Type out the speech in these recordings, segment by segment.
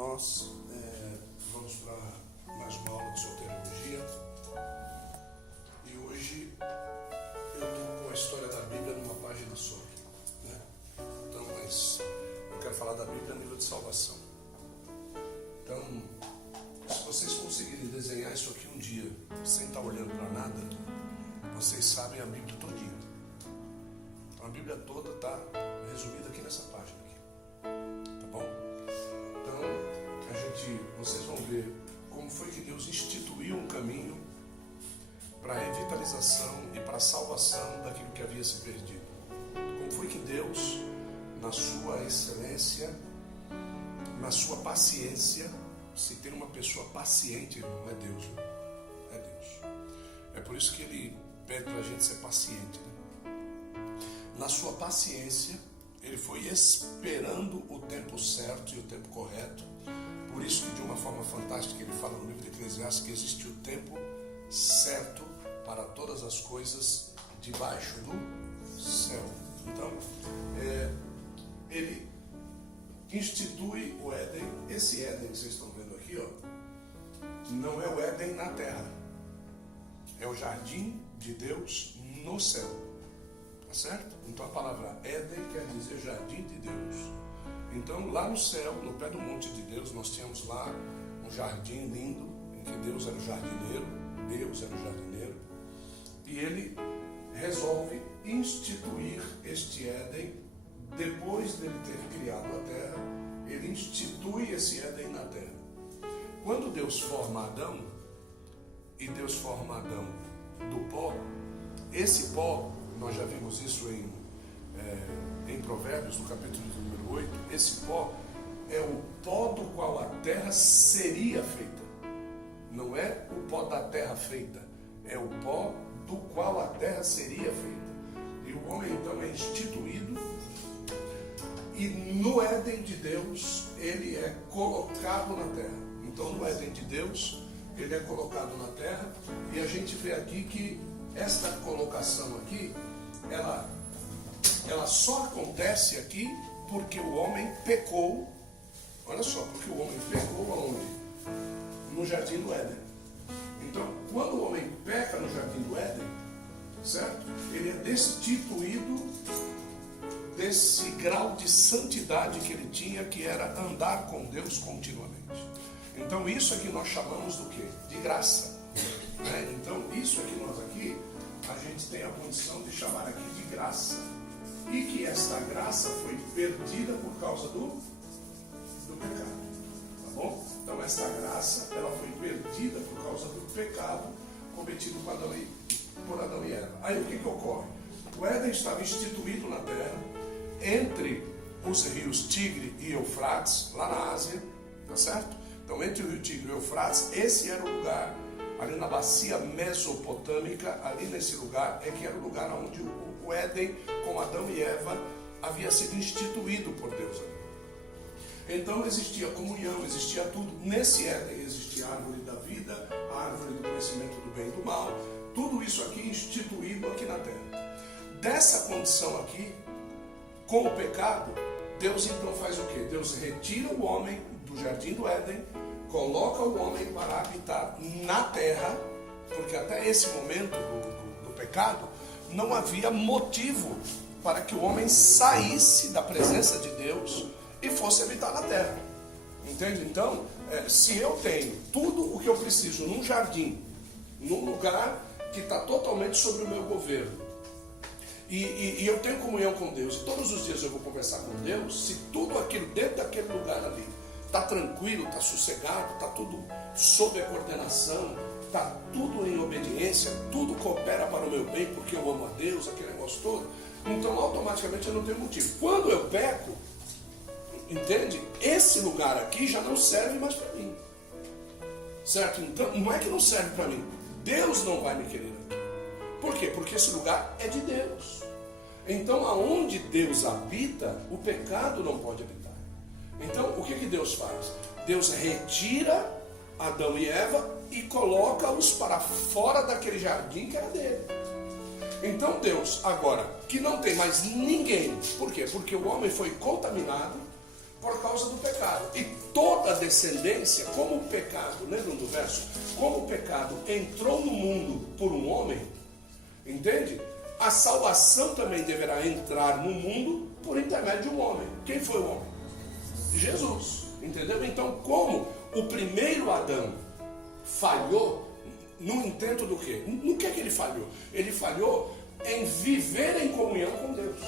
Nós vamos para mais uma aula de soteriologia e hoje eu estou com a história da Bíblia numa página só, né? Então, mas eu quero falar da Bíblia a nível de salvação. Então, se vocês conseguirem desenhar isso aqui um dia, sem estar olhando para nada, vocês sabem a Bíblia todinha. Então, a Bíblia toda está resumida aqui nessa página aqui, tá bom? Então, vocês vão ver como foi que Deus instituiu um caminho para a revitalização e para a salvação daquilo que havia se perdido. Como foi que Deus, na sua excelência, na sua paciência, se tem uma pessoa paciente, não é Deus, é Deus. É por isso que Ele pede para a gente ser paciente, né? Na sua paciência, Ele foi esperando o tempo certo e o tempo correto. Por isso que de uma forma fantástica Ele fala no livro de Eclesiastes que existe o tempo certo para todas as coisas debaixo do céu. Então, Ele institui o Éden. Esse Éden que vocês estão vendo aqui, ó, não é o Éden na terra, é o jardim de Deus no céu, tá certo? Então a palavra Éden quer dizer jardim de Deus. Então lá no céu, no pé do monte de Deus, nós tínhamos lá um jardim lindo, em que Deus era o jardineiro, e Ele resolve instituir este Éden. Depois dele ter criado a terra, Ele institui esse Éden na terra. Quando Deus forma Adão, e Deus forma Adão do pó, esse pó, nós já vimos isso em Provérbios, no capítulo número 8, esse pó é o pó do qual a terra seria feita. Não é o pó da terra feita, é o pó do qual a terra seria feita. E o homem então é instituído, e no Éden de Deus ele é colocado na terra. Então no Éden de Deus ele é colocado na terra, e a gente vê aqui que esta colocação aqui, ela só acontece aqui porque o homem pecou. Olha só, porque o homem pecou aonde? No jardim do Éden. Então, quando o homem peca no jardim do Éden, certo? Ele é destituído desse grau de santidade que ele tinha, que era andar com Deus continuamente. Então, isso é que nós chamamos do quê? De graça, né? Então, isso é que nós aqui, a gente tem a condição de chamar aqui de graça. E que esta graça foi perdida por causa do pecado, tá bom? Então esta graça, ela foi perdida por causa do pecado cometido por Adão e Eva. Aí o que ocorre? O Éden estava instituído na terra, entre os rios Tigre e Eufrates, lá na Ásia, tá certo? Então entre o rio Tigre e o Eufrates, esse era o lugar, ali na bacia mesopotâmica, ali nesse lugar, é que era o lugar onde o Éden, com Adão e Eva, havia sido instituído por Deus. Então existia comunhão, existia tudo. Nesse Éden existia a árvore da vida, a árvore do conhecimento do bem e do mal, tudo isso aqui instituído aqui na terra. Dessa condição aqui, com o pecado, Deus então faz o quê? Deus retira o homem do jardim do Éden, coloca o homem para habitar na terra, porque até esse momento do pecado, não havia motivo para que o homem saísse da presença de Deus e fosse habitar na terra. Entende? Então, se eu tenho tudo o que eu preciso num jardim, num lugar que está totalmente sobre o meu governo, e eu tenho comunhão com Deus, e todos os dias eu vou conversar com Deus, se tudo aquilo dentro daquele lugar ali está tranquilo, está sossegado, está tudo sob a coordenação, está tudo em obediência, tudo coopera para o meu bem, porque eu amo a Deus, aquele negócio todo, então automaticamente eu não tenho motivo. Quando eu peco, entende? Esse lugar aqui já não serve mais para mim, certo? Então não é que não serve para mim, Deus não vai me querer aqui. Por quê? Porque esse lugar é de Deus. Então aonde Deus habita, o pecado não pode habitar. Então o que Deus faz? Deus retira Adão e Eva e coloca-os para fora daquele jardim que era dele. Então Deus, agora, que não tem mais ninguém, por quê? Porque o homem foi contaminado, por causa do pecado. E toda descendência, como o pecado, lembram do verso? Como o pecado entrou no mundo por um homem, entende? A salvação também deverá entrar no mundo por intermédio de um homem. Quem foi o homem? Jesus, entendeu? Então, como o primeiro Adão falhou no intento do quê? No que é que ele falhou? Ele falhou em viver em comunhão com Deus.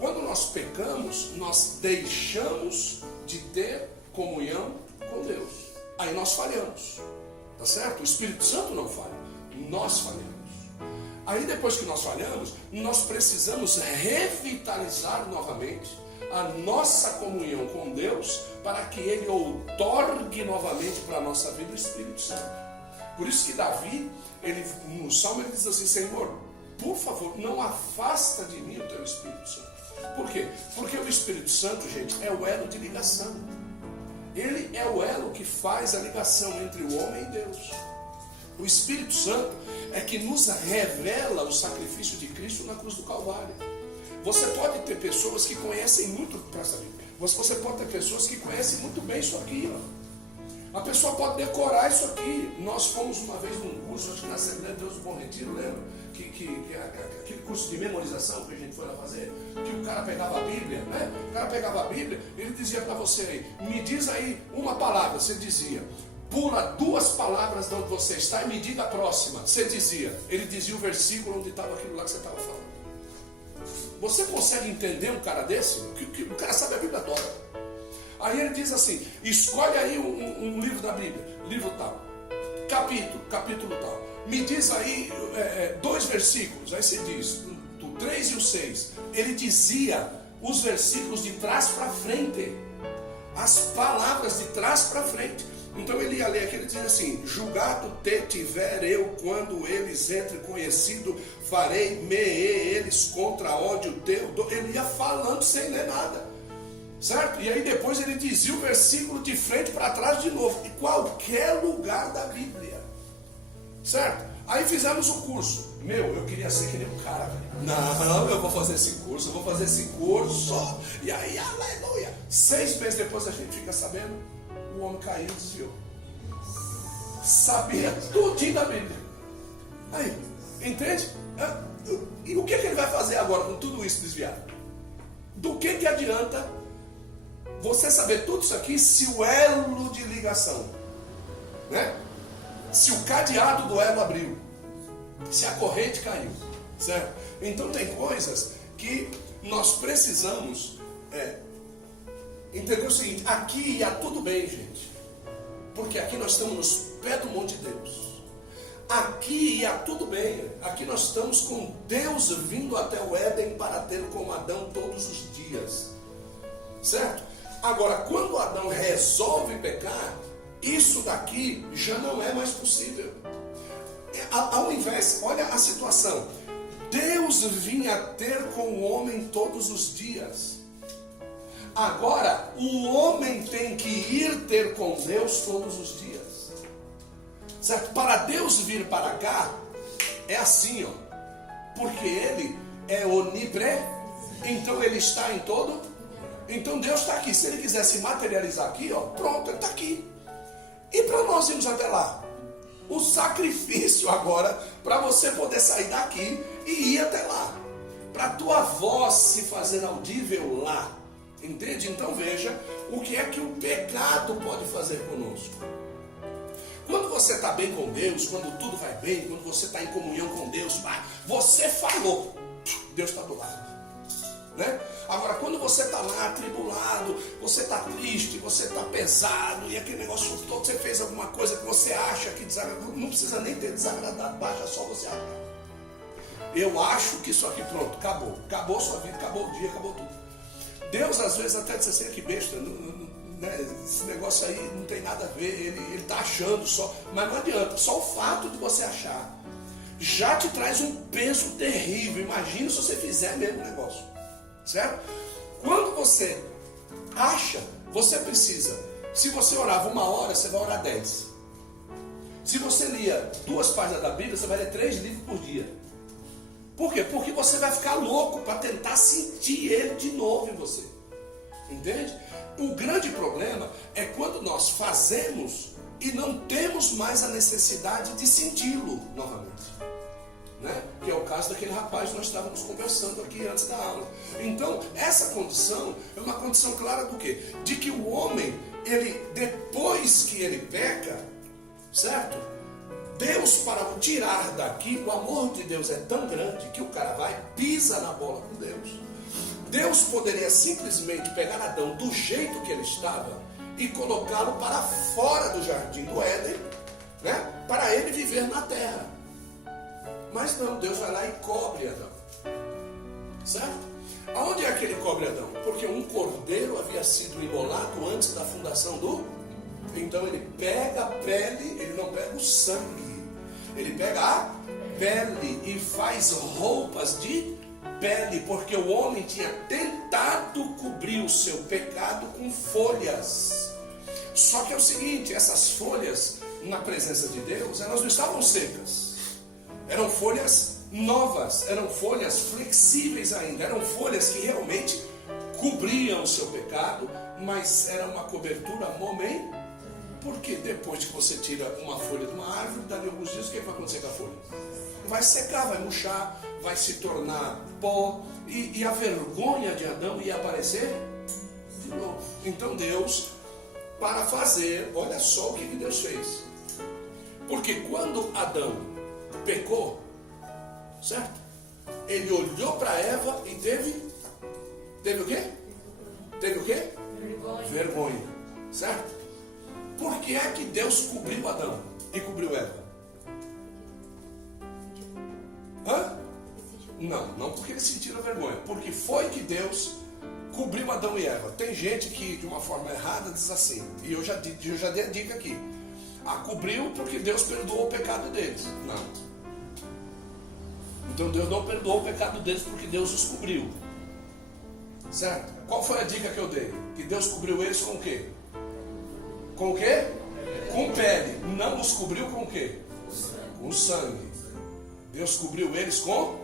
Quando nós pecamos, nós deixamos de ter comunhão com Deus. Aí nós falhamos, tá certo? O Espírito Santo não falha, nós falhamos. Aí depois que nós falhamos, nós precisamos revitalizar novamente a nossa comunhão com Deus para que Ele outorgue novamente para a nossa vida o Espírito Santo. Por isso que Davi, no Salmo ele diz assim: Senhor, por favor, não afasta de mim o Teu Espírito Santo. Por quê? Porque o Espírito Santo, gente, é o elo de ligação. Ele é o elo que faz a ligação entre o homem e Deus. O Espírito Santo é que nos revela o sacrifício de Cristo na cruz do Calvário. Você pode ter pessoas que conhecem muito, presta bem, você pode ter pessoas que conhecem muito bem isso aqui, ó. A pessoa pode decorar isso aqui. Nós fomos uma vez num curso, acho que na Assembleia de Deus do Bom Retiro, lembra? Aquele curso de memorização que a gente foi lá fazer, que o cara pegava a Bíblia, né? O cara pegava a Bíblia, ele dizia para você aí, me diz aí uma palavra, você dizia, pula 2 palavras de onde você está e me diga a próxima. Você dizia, ele dizia o versículo onde estava aquilo lá que você estava falando. Você consegue entender um cara desse? O cara sabe a Bíblia toda. Aí ele diz assim, escolhe aí um livro da Bíblia, livro tal, capítulo tal. Me diz aí 2 versículos. Aí você diz, do 3 e o 6. Ele dizia os versículos de trás para frente, as palavras de trás para frente. Então ele ia ler aqui, ele dizia assim, julgado te tiver eu, quando eles entre conhecido, farei-me eles contra ódio teu. Ele ia falando sem ler nada, certo? E aí depois ele dizia o versículo de frente para trás de novo, em qualquer lugar da Bíblia, certo? Aí fizemos o curso. Eu queria ser que nem um cara, velho. Não, eu vou fazer esse curso, e aí, aleluia. 6 meses depois a gente fica sabendo, o homem caiu e desviou. Sabia tudinho da Bíblia. Aí, entende? E o que ele vai fazer agora com tudo isso desviado? Do que adianta você saber tudo isso aqui se o elo de ligação, né? Se o cadeado do elo abriu, se a corrente caiu, certo? Então tem coisas que nós precisamos entender o seguinte, aqui ia tudo bem, gente, porque aqui nós estamos nos pés do monte de Deus. Aqui ia tudo bem, aqui nós estamos com Deus vindo até o Éden para ter com Adão todos os dias, certo? Agora, quando Adão resolve pecar, isso daqui já não é mais possível. Ao invés, olha a situação, Deus vinha ter com o homem todos os dias. Agora, o homem tem que ir ter com Deus todos os dias, certo? Para Deus vir para cá, é assim, ó, porque Ele é onipresente, então Ele está em todo. Então Deus está aqui. Se Ele quiser se materializar aqui, ó, pronto, Ele está aqui. E para nós irmos até lá, o sacrifício agora, para você poder sair daqui e ir até lá, para a tua voz se fazer audível lá, entende? Então veja o que é que o pecado pode fazer conosco. Quando você está bem com Deus, quando tudo vai bem, quando você está em comunhão com Deus, você falou, Deus está do lado, né? Agora, quando você está lá atribulado, você está triste, você está pesado, e aquele negócio todo, você fez alguma coisa que você acha que desagradou, não precisa nem ter desagradado, basta só você achar. Eu acho que isso aqui, pronto, acabou a sua vida, acabou o dia, acabou tudo. Deus às vezes até diz assim, que besta, né, esse negócio aí não tem nada a ver, ele está achando só, mas não adianta, só o fato de você achar já te traz um peso terrível. Imagina se você fizer mesmo o negócio, certo? Quando você acha, você precisa, se você orava 1 hora, você vai orar 10. Se você lia 2 páginas da Bíblia, você vai ler 3 livros por dia. Por quê? Porque você vai ficar louco para tentar sentir Ele de novo em você. Entende? O grande problema é quando nós fazemos e não temos mais a necessidade de senti-lo novamente, né? Que é o caso daquele rapaz que nós estávamos conversando aqui antes da aula. Então, essa condição é uma condição clara do quê? De que o homem, ele, depois que ele peca, certo? Deus, para o tirar daqui, o amor de Deus é tão grande que o cara vai, pisa na bola com Deus. Deus poderia simplesmente pegar Adão do jeito que ele estava e colocá-lo para fora do jardim do Éden, né? Para ele viver na terra. Mas não, Deus vai lá e cobre Adão, certo? Aonde é que ele cobre Adão? Porque um cordeiro havia sido imolado antes da fundação do... Então ele pega a pele, ele não pega o sangue, ele pega a pele e faz roupas de pele, porque o homem tinha tentado cobrir o seu pecado com folhas. Só que é o seguinte, essas folhas na presença de Deus, elas não estavam secas, eram folhas novas, eram folhas flexíveis ainda, eram folhas que realmente cobriam o seu pecado, mas era uma cobertura momentânea. Porque depois que você tira uma folha de uma árvore, dali alguns dias, o que vai acontecer com a folha? Vai secar, vai murchar, vai se tornar pó, e a vergonha de Adão ia aparecer de novo. Então Deus, para fazer, olha só o que Deus fez. Porque quando Adão pecou, certo? Ele olhou para Eva e teve o quê? Teve o quê? Vergonha, certo? Por que é que Deus cobriu Adão e cobriu Eva? Hã? Não porque eles sentiram vergonha. Porque foi que Deus cobriu Adão e Eva. Tem gente que de uma forma errada diz assim, e eu já dei a dica aqui. Cobriu porque Deus perdoou o pecado deles. Não. Então Deus não perdoou o pecado deles porque Deus os cobriu. Certo? Qual foi a dica que eu dei? Que Deus cobriu eles com o quê? Com o quê? Com pele. Não os cobriu com o quê? Com sangue. Deus cobriu eles com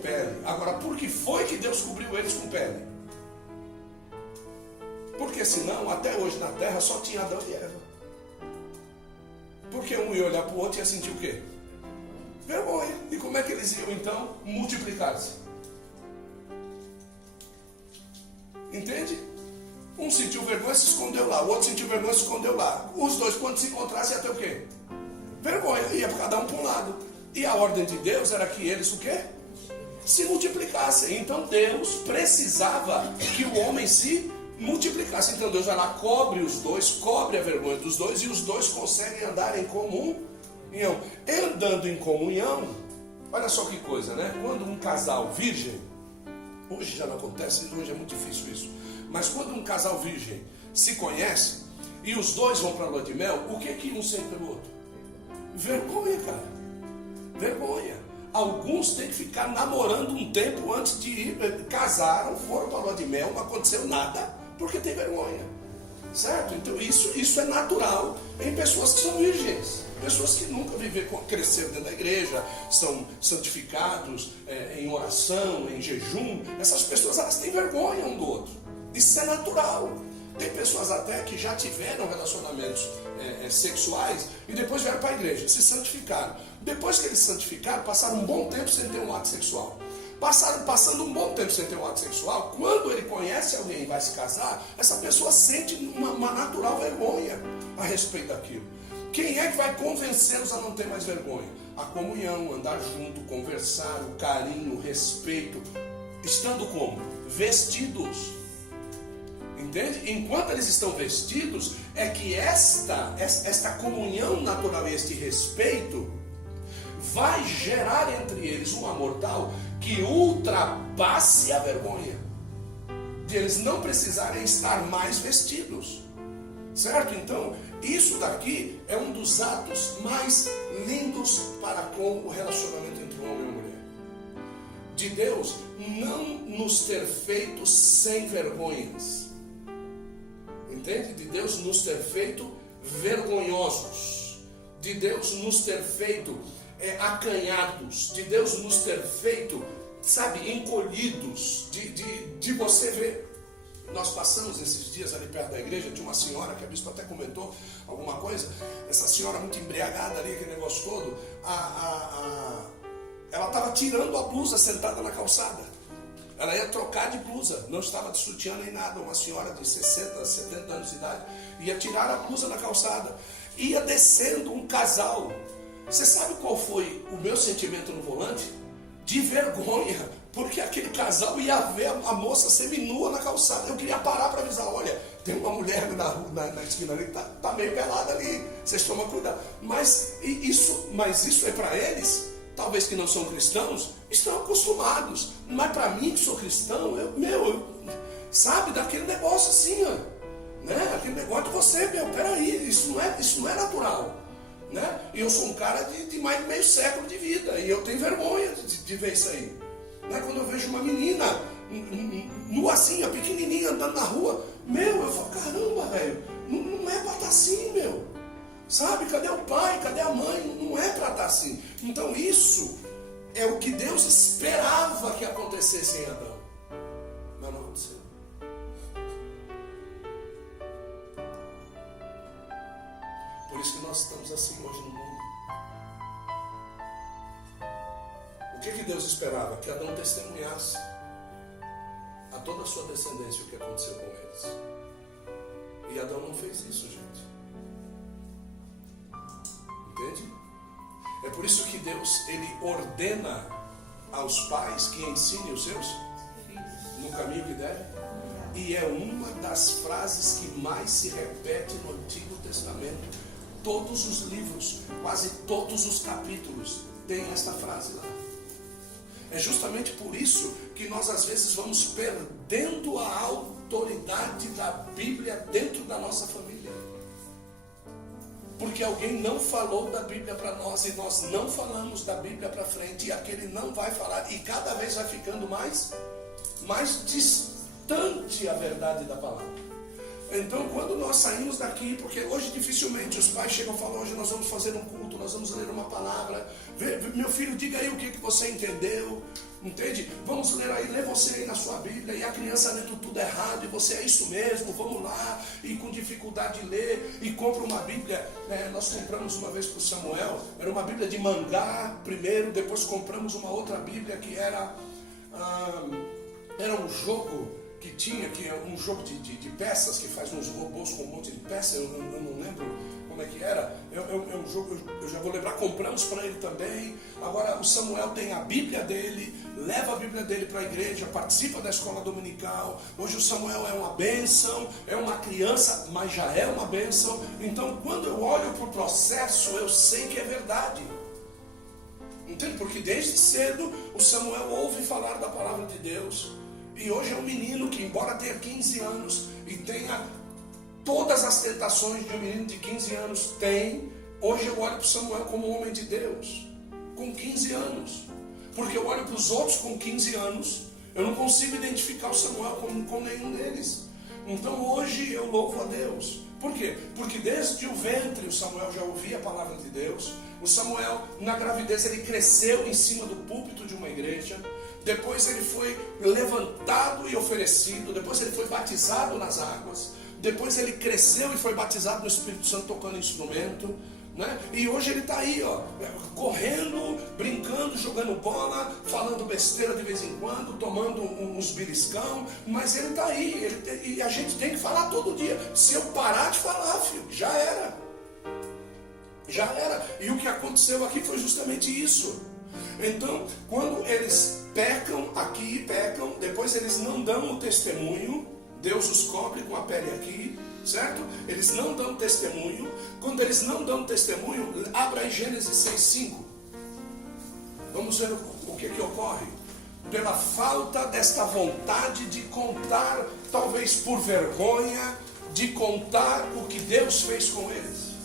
pele. Agora, por que foi que Deus cobriu eles com pele? Porque senão, até hoje na terra só tinha Adão e Eva. Porque um ia olhar para o outro e ia sentir o quê? Vergonha. E como é que eles iam então multiplicar-se? Entende? Um sentiu vergonha, se escondeu lá. O outro sentiu vergonha, se escondeu lá. Os dois, quando se encontrassem, ia ter o quê? Vergonha. Ia cada um para um lado. E a ordem de Deus era que eles o quê? Se multiplicassem. Então Deus precisava que o homem se multiplicasse. Então Deus vai lá, cobre os dois, cobre a vergonha dos dois, e os dois conseguem andar em comunhão. Andando em comunhão, olha só que coisa, né? Quando um casal virgem, hoje já não acontece, hoje é muito difícil isso, mas quando um casal virgem se conhece e os dois vão para a lua de mel, o que um sente pelo outro? Vergonha, cara. Vergonha. Alguns têm que ficar namorando um tempo antes de ir, casaram, foram para a lua de mel, não aconteceu nada, porque tem vergonha. Certo? Então isso é natural em pessoas que são virgens. Pessoas que nunca cresceram dentro da igreja, são santificados em oração, em jejum. Essas pessoas, elas têm vergonha um do outro. Isso é natural. Tem pessoas até que já tiveram relacionamentos sexuais e depois vieram para a igreja, se santificaram. Depois que eles se santificaram, passaram um bom tempo sem ter um ato sexual. Passando um bom tempo sem ter um ato sexual, quando ele conhece alguém e vai se casar, essa pessoa sente uma natural vergonha a respeito daquilo. Quem é que vai convencê-los a não ter mais vergonha? A comunhão, andar junto, conversar, o carinho, o respeito. Estando como? Vestidos. Entende? Enquanto eles estão vestidos, é que esta comunhão natural e este respeito vai gerar entre eles um amor tal que ultrapasse a vergonha de eles não precisarem estar mais vestidos. Certo? Então, isso daqui é um dos atos mais lindos para com o relacionamento entre o homem e a mulher. De Deus não nos ter feito sem vergonhas. Entende? De Deus nos ter feito vergonhosos. De Deus nos ter feito acanhados. De Deus nos ter feito, sabe, encolhidos. De você ver. Nós passamos esses dias ali perto da igreja, tinha uma senhora que a bispo até comentou alguma coisa, essa senhora muito embriagada ali, aquele negócio todo, ela estava tirando a blusa sentada na calçada. Ela ia trocar de blusa, não estava de sutiã nem nada, uma senhora de 60, 70 anos de idade, ia tirar a blusa na calçada, ia descendo um casal. Você sabe qual foi o meu sentimento no volante? De vergonha, porque aquele casal ia ver a moça seminua na calçada. Eu queria parar para avisar, olha, tem uma mulher na esquina ali que tá meio pelada ali, vocês tomam cuidado. Mas isso é para eles, talvez que não são cristãos, estão acostumados. Mas para mim que sou cristão, sabe, daquele negócio assim, ó, né? Aquele negócio de você, peraí, isso não é natural. Né? E eu sou um cara de mais de meio século de vida, e eu tenho vergonha de ver isso aí. Né? Quando eu vejo uma menina nuazinha, pequenininha, andando na rua, eu falo, caramba, velho, não é pra estar assim, sabe, cadê o pai, cadê a mãe? Não é pra estar assim. Então isso é o que Deus esperava que acontecesse em Adão, mas não aconteceu. Por isso que nós estamos assim hoje no mundo. O que Deus esperava? Que Adão testemunhasse a toda a sua descendência o que aconteceu com eles. E Adão não fez isso, gente. Entende? É por isso que Deus, ele ordena aos pais que ensinem os seus no caminho que devem. E é uma das frases que mais se repete no Antigo Testamento. Todos os livros, quase todos os capítulos têm esta frase lá. É justamente por isso que nós às vezes vamos perdendo a autoridade da Bíblia dentro da nossa família. Porque alguém não falou da Bíblia para nós e nós não falamos da Bíblia para frente, e aquele não vai falar, e cada vez vai ficando mais distante a verdade da palavra. Então, quando nós saímos daqui, porque hoje dificilmente os pais chegam e falam, hoje nós vamos fazer um culto, nós vamos ler uma palavra, meu filho, diga aí o que você entendeu, entende? Vamos ler aí, lê você aí na sua Bíblia, e a criança lendo tudo errado, e você é isso mesmo, vamos lá, e com dificuldade de ler, e compra uma Bíblia, nós compramos uma vez para o Samuel, era uma Bíblia de mangá primeiro, depois compramos uma outra Bíblia que era um jogo, que é um jogo de peças, que faz uns robôs com um monte de peças, eu não lembro como é que era, é um jogo, eu já vou lembrar, compramos para ele também. Agora o Samuel tem a Bíblia dele, leva a Bíblia dele para a igreja, participa da escola dominical. Hoje o Samuel é uma bênção, é uma criança, mas já é uma bênção. Então quando eu olho para o processo, eu sei que é verdade. Entende? Porque desde cedo o Samuel ouve falar da palavra de Deus. E hoje é um menino que, embora tenha 15 anos e tenha todas as tentações de um menino de 15 anos, hoje eu olho para o Samuel como um homem de Deus, com 15 anos. Porque eu olho para os outros com 15 anos, eu não consigo identificar o Samuel com nenhum deles. Então hoje eu louvo a Deus. Por quê? Porque desde o ventre o Samuel já ouvia a palavra de Deus. O Samuel, na gravidez, ele cresceu em cima do púlpito de uma igreja. Depois ele foi levantado e oferecido. Depois ele foi batizado nas águas. Depois ele cresceu e foi batizado no Espírito Santo tocando instrumento, né? E hoje ele está aí, correndo, brincando, jogando bola, falando besteira de vez em quando, tomando uns beliscão. Mas ele está aí, e a gente tem que falar todo dia. Se eu parar de falar, filho, já era. Já era. E o que aconteceu aqui foi justamente isso. Então, quando eles pecam, depois eles não dão o testemunho, Deus os cobre com a pele aqui, certo? Eles não dão testemunho. Quando eles não dão testemunho, abra aí Gênesis 6:5. Vamos ver o que ocorre. Pela falta desta vontade de contar, talvez por vergonha, de contar o que Deus fez com eles.